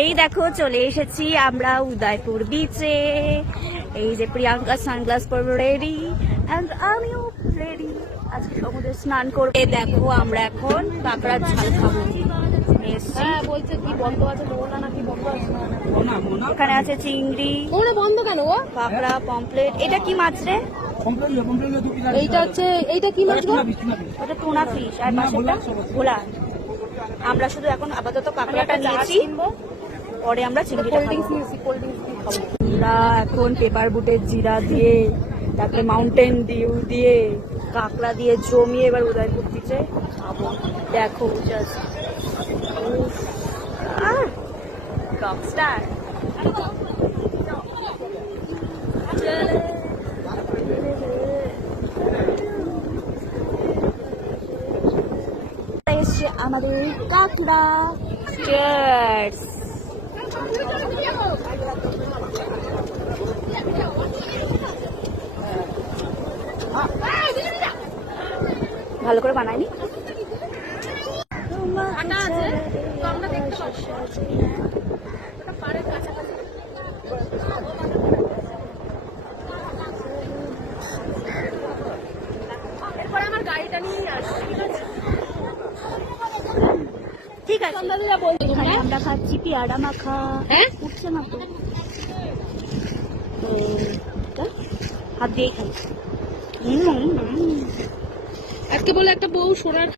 এই দেখো চলে এসেছি আমরা উদয়পুর বিচে। এই যে প্রিয়াঙ্কা সানগ্লাস পরবে রেডি, এন্ড আমিও রেডি। আজকে সমুদ্রে স্নান করবে। দেখো আমরা এখন কাঁকড়ার ঝাল খাবো। হ্যাঁ বলছে কি বন্ধ আছে, মোহনা নাকি বন্ধ আছে। এখানে আছে চিংড়ি, মোহনা বন্ধ কেন গো? কাঁকড়া, পমপ্লেট। এটা কি মাছ রে? এইটা হচ্ছে, এইটা কি মাছ গো? ওটা টুনা ফিশ, আর মাছটা ভোলা। আমরা শুধু এখন আপাতত কাঁকড়াটা নিয়েছি, পরে আমরা চিংড়িটা কোল্ড ড্রিঙ্কস খাবো। নিয়েছি, কোল্ড ড্রিঙ্কস দিয়ে খাবো। আমরা এখন পেপার বুটের জিরা দিয়ে, তারপরে মাউন্টেন ডিউ দিয়ে, কাঁকড়া দিয়ে জমিয়ে এবার উদয়পুর বিচে খাবো। দেখো জাস্ট রকস্টার। এসছে আমাদের কাঁকড়া। চিয়ার্স। ভালো করে বানায়নি। এরপরে আমার গাড়িটা নিয়ে আসছি, ঠিক আছে, এখানে আমরা খাচ্ছি পেয়ারা মাখা। হ্যাঁ উঠছে না তো, হাত দিয়েই খাই। আজকে বলে একটা বউ সোনার